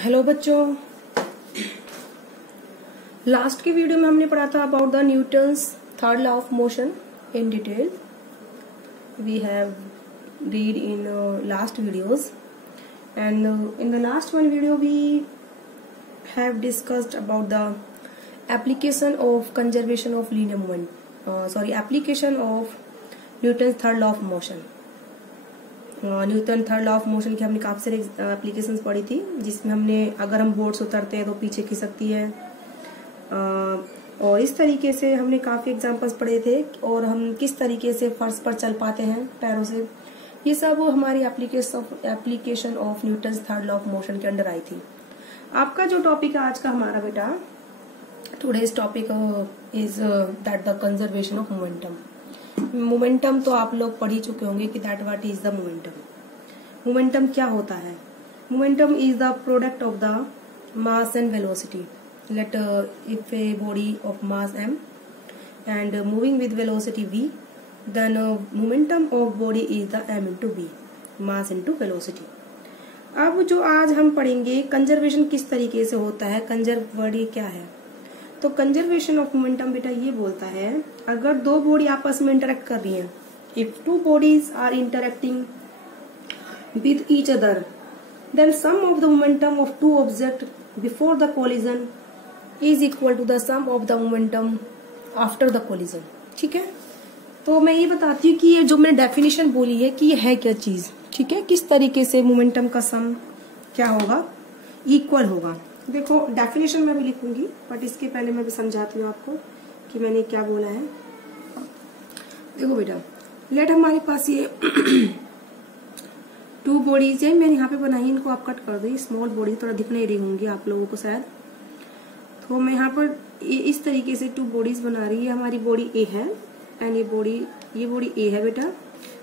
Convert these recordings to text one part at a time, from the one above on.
Hello बच्चों, last के video में हमने पढ़ा था about the Newton's third law of motion in detail. We have read in last videos, and in the last one video we have discussed about the application of conservation of linear moment, application of Newton's third law of motion. Newton third law of motion की हमने काफी सारी applications पढ़ी थी, जिसमें हमने अगर हम बोर्ड से उतरते हैं तो पीछे खिसकती है, और इस तरीके से हमने काफी एग्जांपल्स पढ़े थे, और हम किस तरीके से फर्श पर चल पाते हैं पैरों से. ये सब हमारी application of Newton's third law of motion के अंडर आई थी. आपका जो टॉपिक है आज का हमारा बेटा, today's topic is that the conservation of momentum. Momentum तो आप लोग पढ़ ही चुके होंगे कि that what is the momentum. Momentum क्या होता है? Momentum is the product of the mass and velocity. Let if a body of mass m and moving with velocity v, then momentum of body is the m into v, mass into velocity. अब जो आज हम पढ़ेंगे conservation किस तरीके से होता है, कंजर्व क्या है. तो कंजर्वेशन ऑफ मोमेंटम बेटा ये बोलता है, अगर दो बॉडी आपस में इंटरेक्ट कर रही हैं, if two bodies are interacting with each other, then sum of the momentum of two object before the collision is equal to the sum of the momentum after the collision. ठीक है, तो मैं ये बताती हूँ कि ये जो मैंने डेफिनेशन बोली है कि ये है क्या चीज. ठीक है, किस तरीके से मोमेंटम का सम क्या होगा, इक्वल होगा. देखो डेफिनेशन मैं भी लिखूंगी, बट इसके पहले मैं भी समझाती हूँ आपको कि मैंने क्या बोला है. देखो बेटा, लेट हमारे पास ये टू बॉडीज है. मैंने यहाँ पे बनाई, इनको आप कट कर दो. स्मॉल बॉडी थोड़ा दिख नहीं रही होंगी आप लोगों को शायद. तो मैं यहाँ पर इस तरीके से टू बॉडीज बना रही है. हमारी बॉडी ए है एंड ये बॉडी ए है बेटा,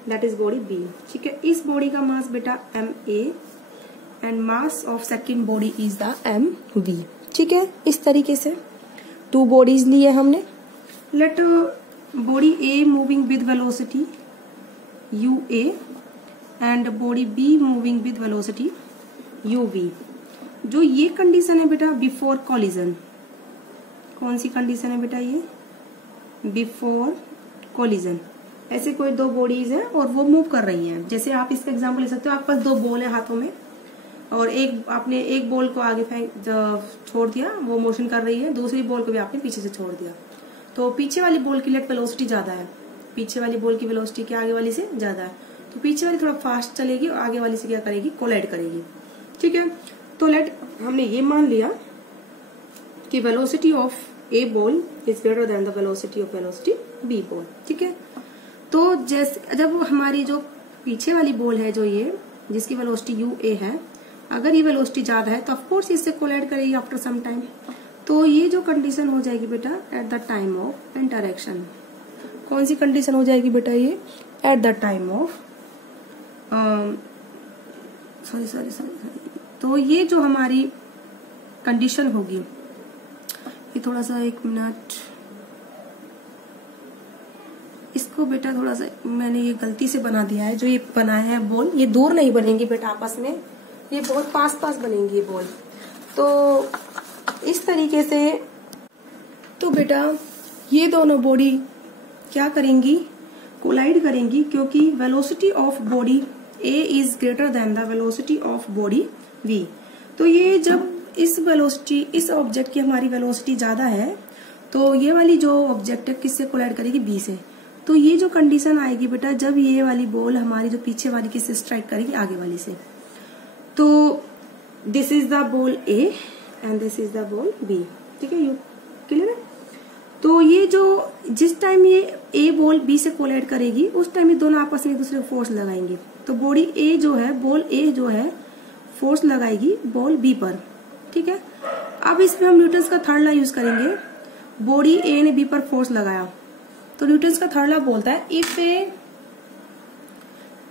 दैट इज बॉडी बी. ठीक है, इस बॉडी का मास बेटा m A and mass of second body is the m v. ठीक है, इस तरीके से टू बॉडीज ली है हमने. Let body A moving with velocity u A and body B moving with velocity u v. जो ये कंडीशन है बेटा बिफोर कॉलिजन. कौन सी कंडीशन है बेटा ये? Before collision. ऐसे कोई दो बॉडीज है और वो मूव कर रही हैं. जैसे आप इसका एग्जांपल ले सकते हो, आपके पास दो बॉल है हाथों में, और आपने एक बॉल को आगे छोड़ दिया, वो मोशन कर रही है. दूसरी बॉल को भी आपने पीछे से छोड़ दिया. तो पीछे वाली बॉल की लेट वेलोसिटी ज्यादा है, पीछे वाली बॉल की वेलोसिटी क्या आगे वाली से ज्यादा है. तो पीछे वाली थोड़ा फास्ट चलेगी और आगे वाली से क्या करेगी, कोलाइड करेगी. ठीक है, तो लेट हमने ये मान लिया कि velocity of A ball is greater than the velocity of velocity B ball. ठीक है, तो जैसे जब हमारी जो पीछे वाली बॉल है, जो ये जिसकी वेलोसिटी यू ए है, अगर ये वेलोसिटी ज्यादा है तो ऑफकोर्स इससे कोलाइड करेगी आफ्टर सम टाइम. तो ये जो कंडीशन हो जाएगी बेटा at the time of interaction. कौन सी कंडीशन हो जाएगी बेटा ये? At the time of sorry. तो ये जो हमारी कंडीशन होगी, ये थोड़ा सा एक मिनट, इसको बेटा थोड़ा सा मैंने ये गलती से बना दिया है. जो ये बनाया है बॉल, ये दूर नहीं बनेंगी बेटा आपस में, ये बहुत पास बनेंगी ये बॉल. तो इस तरीके से तो बेटा ये दोनों बॉडी क्या करेंगी, कोलाइड करेंगी, क्योंकि velocity of body A is greater than the velocity of body v. तो ये जब इस ऑब्जेक्ट की हमारी वेलोसिटी ज्यादा है, तो ये वाली जो ऑब्जेक्ट है किससे कोलाइड करेगी, बी से. तो ये जो कंडीशन आएगी बेटा, जब ये वाली बॉल हमारी जो पीछे वाली किससे स्ट्राइक करेगी, आगे वाली से. तो this is the ball A and this is the ball B. ठीक है, यू क्लियर है. तो ये जो जिस टाइम ये ए बॉल बी से कोलाइड करेगी, उस टाइम ये दोनों आपस में एक दूसरे को फोर्स लगाएंगे. तो बॉडी ए जो है, बॉल ए जो है, फोर्स लगाएगी बॉल बी पर. ठीक है, अब इसमें हम न्यूटन्स का थर्ड लॉ यूज करेंगे. बॉडी ए ने बी पर फोर्स लगाया, तो न्यूटन्स का थर्ड लॉ बोलता है, if A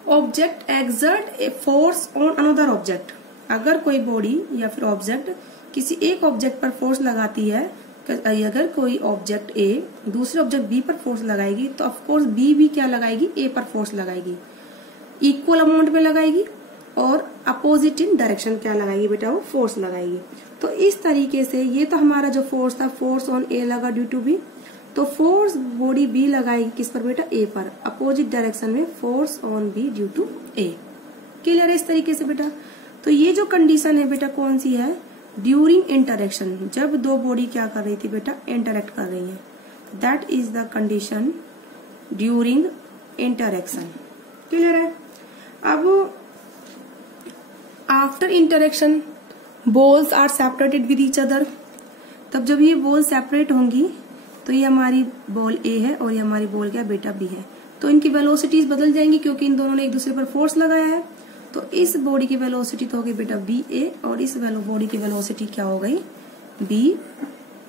object exert a force on another object. अगर कोई बॉडी या फिर ऑब्जेक्ट किसी एक ऑब्जेक्ट पर फोर्स लगाती है, अगर कोई ऑब्जेक्ट ए दूसरे ऑब्जेक्ट बी पर फोर्स लगाएगी, तो ऑफकोर्स बी भी क्या लगाएगी, ए पर फोर्स लगाएगी. इक्वल अमाउंट में लगाएगी. और अपोजिट इन डायरेक्शन क्या लगाएगी बेटा, वो फोर्स लगाएगी। तो इस तरीके से ये तो हमारा जो फोर्स था, फोर्स ऑन ए लगा ड्यू टू बी, तो फोर्स बॉडी बी लगाएगी किस पर बेटा, ए पर, अपोजिट डायरेक्शन में force on B due to A. Clear है इस तरीके से बेटा। तो ये जो कंडीशन है बेटा कौन सी है, ड्यूरिंग इंटरेक्शन, जब दो बॉडी क्या कर रही थी बेटा, इंटरेक्ट कर रही है, that is the condition during interaction. Clear है। अब after interaction balls are separated with each other, तब जब ये बॉल सेपरेट होंगी तो ये हमारी बॉल ए है और ये हमारी बॉल क्या बेटा बी है, तो इनकी वेलोसिटीज बदल जाएंगी क्योंकि इन दोनों ने एक दूसरे पर फोर्स लगाया है। तो इस बॉडी की वेलोसिटी तो हो गई बेटा बी ए और इस बॉडी की वेलोसिटी क्या हो गई, बी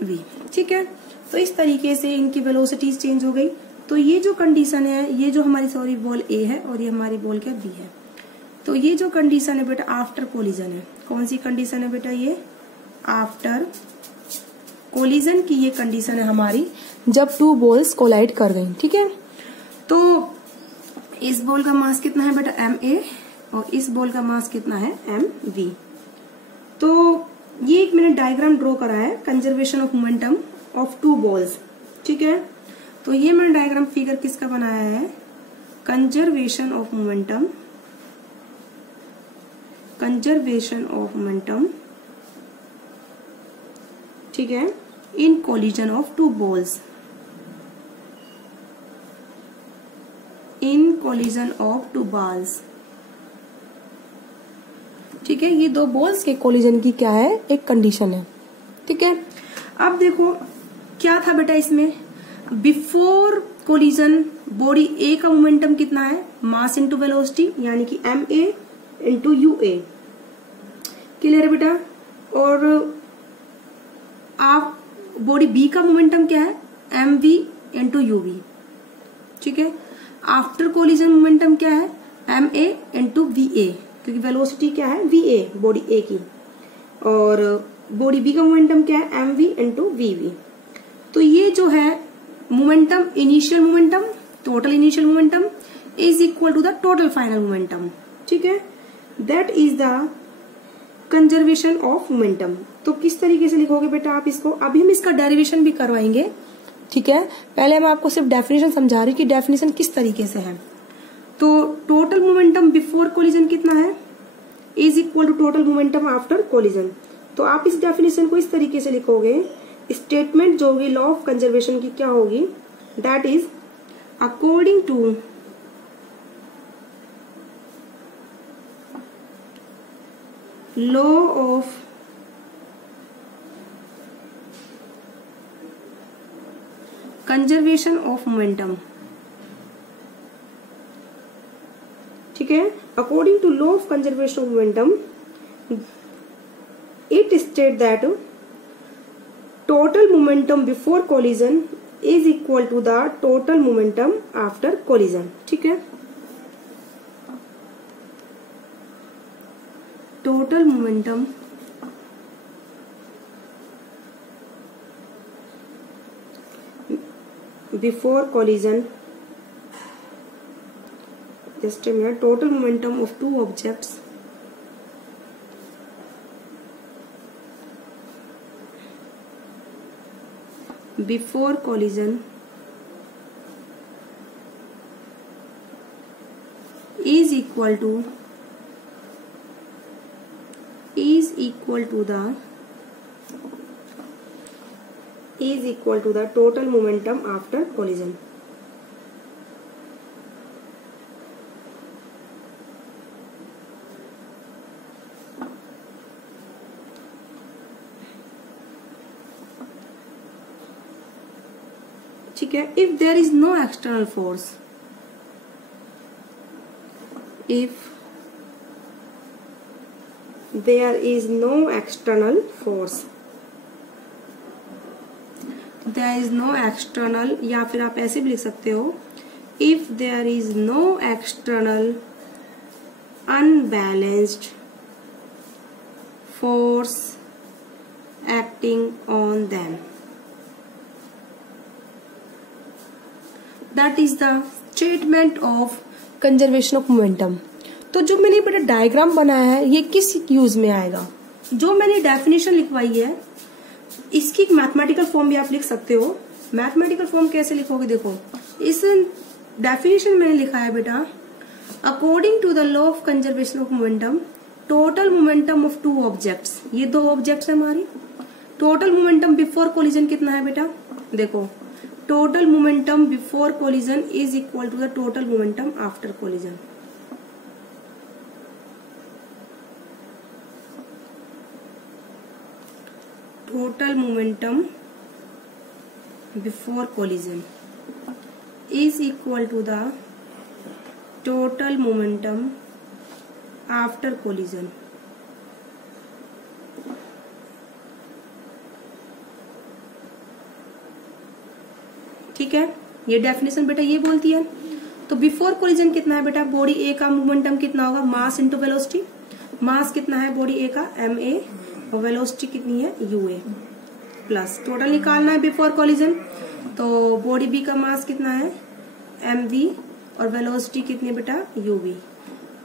वी। ठीक है, तो इस तरीके से इनकी वेलोसिटीज चेंज हो गई। तो ये जो कंडीशन है, ये जो हमारी बॉल ए है और ये हमारी बॉल क्या बी है, तो ये जो कंडीशन है बेटा आफ्टर कोलिजन है। कौन सी कंडीशन है बेटा, ये आफ्टर कोलिजन की ये कंडीशन है हमारी, जब टू बॉल्स कोलाइड कर गई। ठीक है, तो इस बॉल का मास कितना है बेटा, एम ए, और इस बॉल का मास कितना है, एम वी। तो ये एक मैंने डायग्राम ड्रॉ करा है, conservation of momentum of two balls. ठीक है, तो ये मैंने डायग्राम फिगर किसका बनाया है, conservation of momentum, conservation of momentum, ठीक है, in collision of two balls, in collision of two balls. ठीक है, ये दो बॉल्स के कोलिजन की क्या है, एक कंडीशन है। ठीक है, अब देखो क्या था बेटा इसमें, बिफोर कोलिजन बॉडी ए का मोमेंटम कितना है, मास इंटू वेलोसिटी, यानी कि m A into u A. Clear है बेटा। और आप बॉडी बी का मोमेंटम क्या है, m v into u v. ठीक है, आफ्टर कोलिजन मोमेंटम क्या है, m A into v A, क्योंकि वेलोसिटी क्या है, वी ए बॉडी ए की, और बॉडी बी का मोमेंटम क्या है, m v into v v. तो ये जो है momentum, initial momentum, total initial momentum is equal to the total final momentum. ठीक है, that is the conservation of momentum. तो किस तरीके से लिखोगे बेटा आप इसको, अभी हम इसका डेरिवेशन भी करवाएंगे। ठीक है, पहले मैं आपको सिर्फ डेफिनेशन समझा रही कि डेफिनेशन किस तरीके से है। तो टोटल मोमेंटम बिफोर कोलिजन कितना है, is equal to total momentum after collision. तो आप इस डेफिनेशन को इस तरीके से लिखोगे, स्टेटमेंट जो होगी लॉ ऑफ कंजर्वेशन की क्या होगी, that is according to law of conservation of momentum. ठीक है, according to law of conservation of momentum it state that total momentum before collision is equal to the total momentum after collision. ठीक है, total momentum before collision, just a minute, total momentum of two objects before collision is equal to the total momentum after collision। ठीक है, if there is no external force, if there is no external force, there is no external, या फिर आप ऐसे भी लिख सकते हो, if there is no external unbalanced force acting on them, that is the statement of conservation of momentum। तो जो मैंने बेटा डायग्राम बनाया है ये किस यूज में आएगा, जो मैंने डेफिनेशन लिखवाई है इसकी मैथमेटिकल फॉर्म भी आप लिख सकते हो। मैथमेटिकल फॉर्म कैसे लिखोगे, देखो इस डेफिनेशन मैंने लिखा है बेटा, according to the law of conservation of momentum, total momentum of two objects, ये दो ऑब्जेक्ट्स है हमारी, टोटल मोमेंटम बिफोर कोलिजन कितना है बेटा, देखो total momentum before collision is equal to the total momentum after collision. Total momentum before collision is equal to the total momentum after collision। ठीक है, ये डेफिनेशन बेटा ये बोलती है। तो बिफोर कोलिजन कितना है बेटा, बॉडी ए का मोमेंटम कितना होगा, मास इंटू वेलोसिटी, मास कितना है बॉडी ए का ma और वेलोसिटी कितनी है ua, प्लस टोटल निकालना है बिफोर कोलिजन, तो बॉडी बी का मास कितना है mv और वेलोसिटी कितनी है बेटा uv।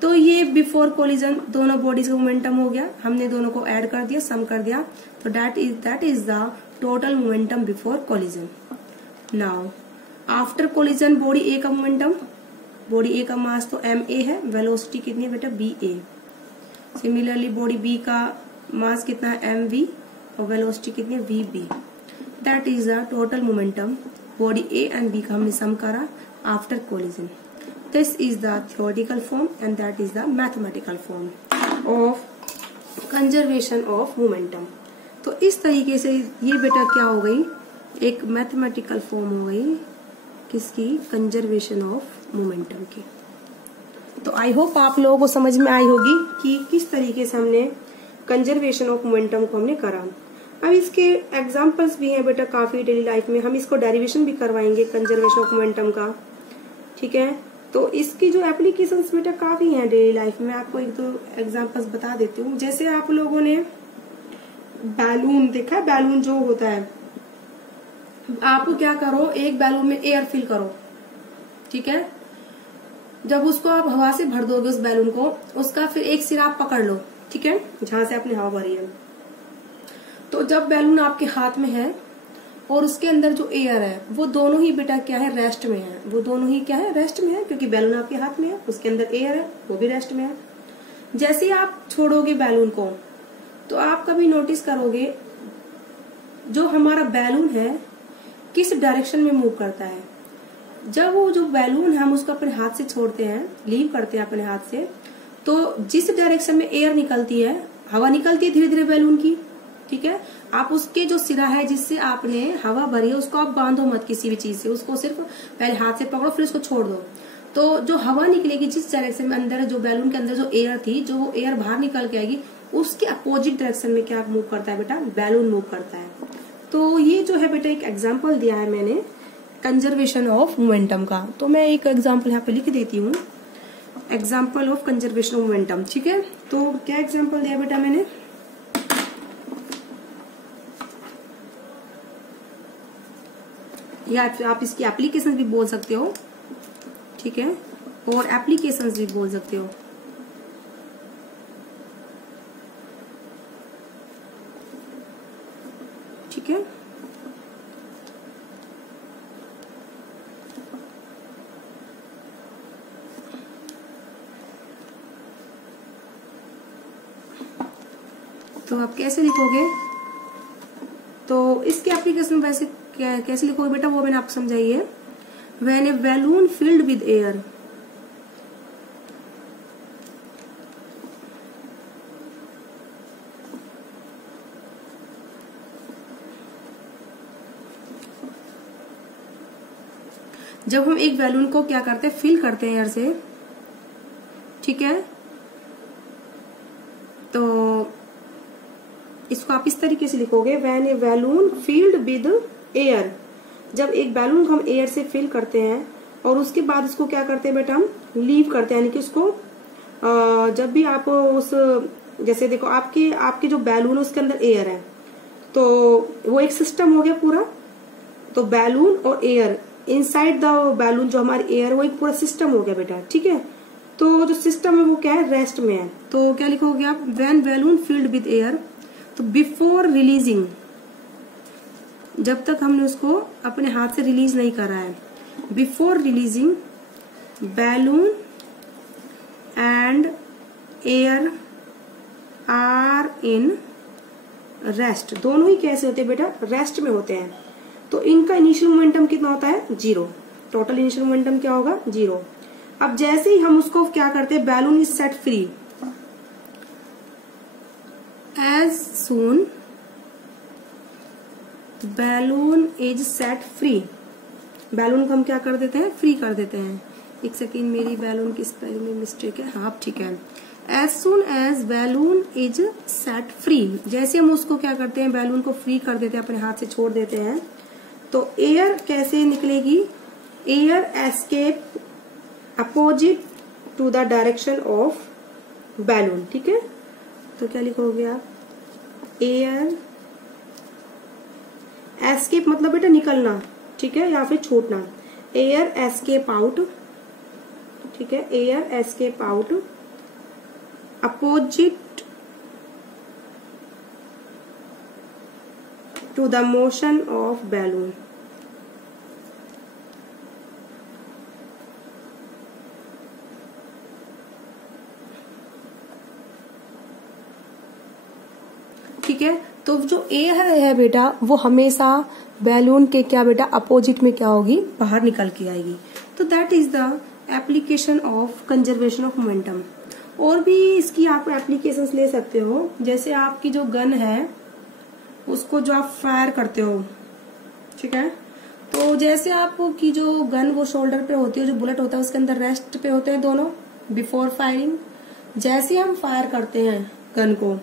तो ये बिफोर कोलिजन दोनों बॉडीज का मोमेंटम हो गया, हमने दोनों को ऐड कर दिया, सम कर दिया, तो that is the total momentum before collision. Now after collision body A का मोमेंटम, बॉडी ए का मास तो ma है, वेलोसिटी कितनी है बेटा ba। सिमिलरली बॉडी बी का मास कितना है mv और वेलोसिटी कितनी है vb। That is the total momentum body A and B का हमने सम करा after collision. This is the theoretical form and that is the mathematical form of conservation of momentum. तो इस तरीके से ये बेटा क्या हो गई, एक मैथमेटिकल फॉर्म हो गई किसकी, कंजर्वेशन ऑफ मोमेंटम की। तो आई होप आप लोगों को समझ में आई होगी कि किस तरीके से हमने कंजर्वेशन ऑफ मोमेंटम को हमने करा। अब इसके एग्जाम्पल्स भी हैं बेटा काफी डेली लाइफ में, हम इसको डेरिवेशन भी करवाएंगे कंजर्वेशन ऑफ मोमेंटम का, ठीक है। तो इसकी जो एप्लीकेशंस बेटा काफी हैं डेली लाइफ में, आपको एक दो एग्जाम्पल्स बता देती हूँ। जैसे आप लोगों ने बैलून देखा है, बैलून जो होता है, आप क्या करो, एक बैलून में एयर फिल करो, ठीक है। जब उसको आप हवा से भर दोगे उस बैलून को, उसका फिर एक सिरा आप पकड़ लो, ठीक है, जहां से आपने हवा भरी है। तो जब बैलून आपके हाथ में है और उसके अंदर जो एयर है वो दोनों ही बेटा क्या है, रेस्ट में है, वो दोनों ही क्या है, रेस्ट में है, क्योंकि बैलून आपके हाथ में है, उसके अंदर एयर है, वो भी रेस्ट में है। जैसे ही आप छोड़ोगे बैलून को, तो आप कभी नोटिस करोगे जो हमारा बैलून है किस डायरेक्शन में मूव करता है। जब वो जो बैलून है हम उसको अपने हाथ से छोड़ते हैं, लीव करते हैं अपने हाथ से, तो जिस डायरेक्शन में एयर निकलती है, हवा निकलती है धीरे धीरे बैलून की, ठीक है। आप उसके जो सिरा है जिससे आपने हवा भरी है उसको आप बांधो मत किसी भी चीज से, उसको सिर्फ पहले हाथ से पकड़ो फिर उसको छोड़ दो। तो जो हवा निकलेगी जिस डायरेक्शन में अंदर जो बैलून के अंदर जो एयर थी, जो वो एयर बाहर निकल के आएगी, उसके अपोजिट डायरेक्शन में क्या मूव करता है बेटा, बैलून मूव करता है। तो ये जो है बेटा एक एग्जाम्पल दिया है मैंने कंजर्वेशन ऑफ मोमेंटम का। तो मैं एक एग्जाम्पल यहाँ पे लिख देती हूँ, example of conservation of momentum, ठीक है। तो क्या एग्जाम्पल दिया बेटा मैंने, या आप इसकी एप्लीकेशन भी बोल सकते हो, ठीक है, और एप्लीकेशंस भी बोल सकते हो। ठीक है, तो आप कैसे लिखोगे, तो इसके एप्लीकेशन वैसे कैसे लिखोगे बेटा वो मैंने आपको समझाई है। When A balloon filled with air, जब हम एक बैलून को क्या करते हैं, फिल करते हैं एयर से, ठीक है, तो इसको आप इस तरीके से लिखोगे, when A balloon filled with air, जब एक बैलून को हम एयर से फिल करते हैं और उसके बाद उसको क्या करते हैं बेटा, हम लीव करते हैं, यानी कि उसको जब भी आप उस, जैसे देखो आपके जो बैलून है उसके अंदर एयर है, तो वो एक सिस्टम हो गया पूरा। तो बैलून और एयर, इनसाइड द बैलून जो हमारी एयर, वो एक पूरा सिस्टम हो गया बेटा, ठीक है। तो जो सिस्टम है वो क्या है, रेस्ट में है। तो क्या लिखोगे आप, when balloon filled with air, तो बिफोर रिलीजिंग, जब तक हमने उसको अपने हाथ से रिलीज नहीं करा है, before releasing balloon and air are in rest, दोनों ही कैसे होते हैं बेटा, रेस्ट में होते हैं। तो इनका इनिशियल मोमेंटम कितना होता है, 0, टोटल इनिशियल मोमेंटम क्या होगा, 0। अब जैसे ही हम उसको क्या करते हैं, balloon is set free, as soon balloon is set free, balloon को हम क्या कर देते हैं, फ्री कर देते हैं। एक सेकेंड, मेरी बैलून की स्पेलिंग में मिस्टेक है, हाँ ठीक है। As soon as balloon is set free, जैसे हम उसको क्या करते हैं, बैलून को फ्री कर देते हैं, अपने हाथ से छोड़ देते हैं, तो एयर कैसे निकलेगी, air escape opposite to the direction of balloon, ठीक है। तो क्या लिखोगे आप, एयर एस्केप मतलब बेटा निकलना, ठीक है, या फिर छूटना, एयर एस्केप आउट, ठीक है, air escape out opposite to the motion of balloon. ठीक है, तो जो एयर है बेटा वो हमेशा बैलून के क्या बेटा, अपोजिट में क्या होगी, बाहर निकल के आएगी। तो that is the application of conservation of momentum. और भी इसकी आप एप्लीकेशंस ले सकते हो, जैसे आपकी जो गन है उसको जो आप फायर करते हो, ठीक है, तो जैसे आपकी जो गन वो शोल्डर पे होती है, जो बुलेट होता है उसके अंदर रेस्ट पे होते हैं दोनों बिफोर फायरिंग। जैसे हम फायर करते हैं गन को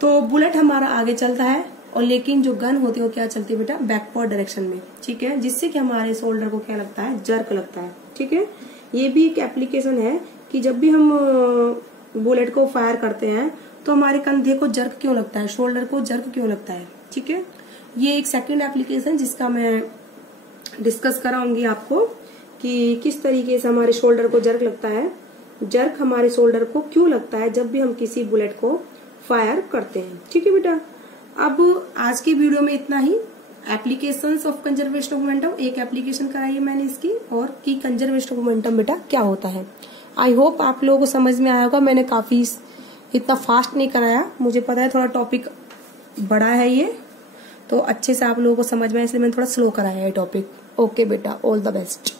तो बुलेट हमारा आगे चलता है, और लेकिन जो गन होती है वो क्या चलती है बेटा, बैकवर्ड डायरेक्शन में, ठीक है, जिससे कि हमारे शोल्डर को क्या लगता है, जर्क लगता है, ठीक है। ये भी एक एप्लीकेशन है कि जब भी हम बुलेट को फायर करते हैं तो हमारे कंधे को जर्क क्यों लगता है, शोल्डर को जर्क क्यों लगता है, ठीक है। ये एक सेकंड एप्लीकेशन जिसका मैं डिस्कस कराऊंगी आपको कि किस तरीके से हमारे शोल्डर को जर्क लगता है, जर्क हमारे शोल्डर को क्यों लगता है जब भी हम किसी बुलेट को फायर करते हैं, ठीक है बेटा। अब आज की वीडियो में इतना ही, applications of conservation of momentum, एक एप्लीकेशन कराई है मैंने इसकी, और की कंजर्वेशन ऑफ मोमेंटम बेटा क्या होता है। आई होप आप लोगों को समझ में आया होगा। मैंने काफी इतना फास्ट नहीं कराया, मुझे पता है थोड़ा टॉपिक बड़ा है ये, तो अच्छे से आप लोगों को समझ में आया, इसलिए मैंने थोड़ा स्लो कराया है टॉपिक। ओके बेटा, ऑल द बेस्ट।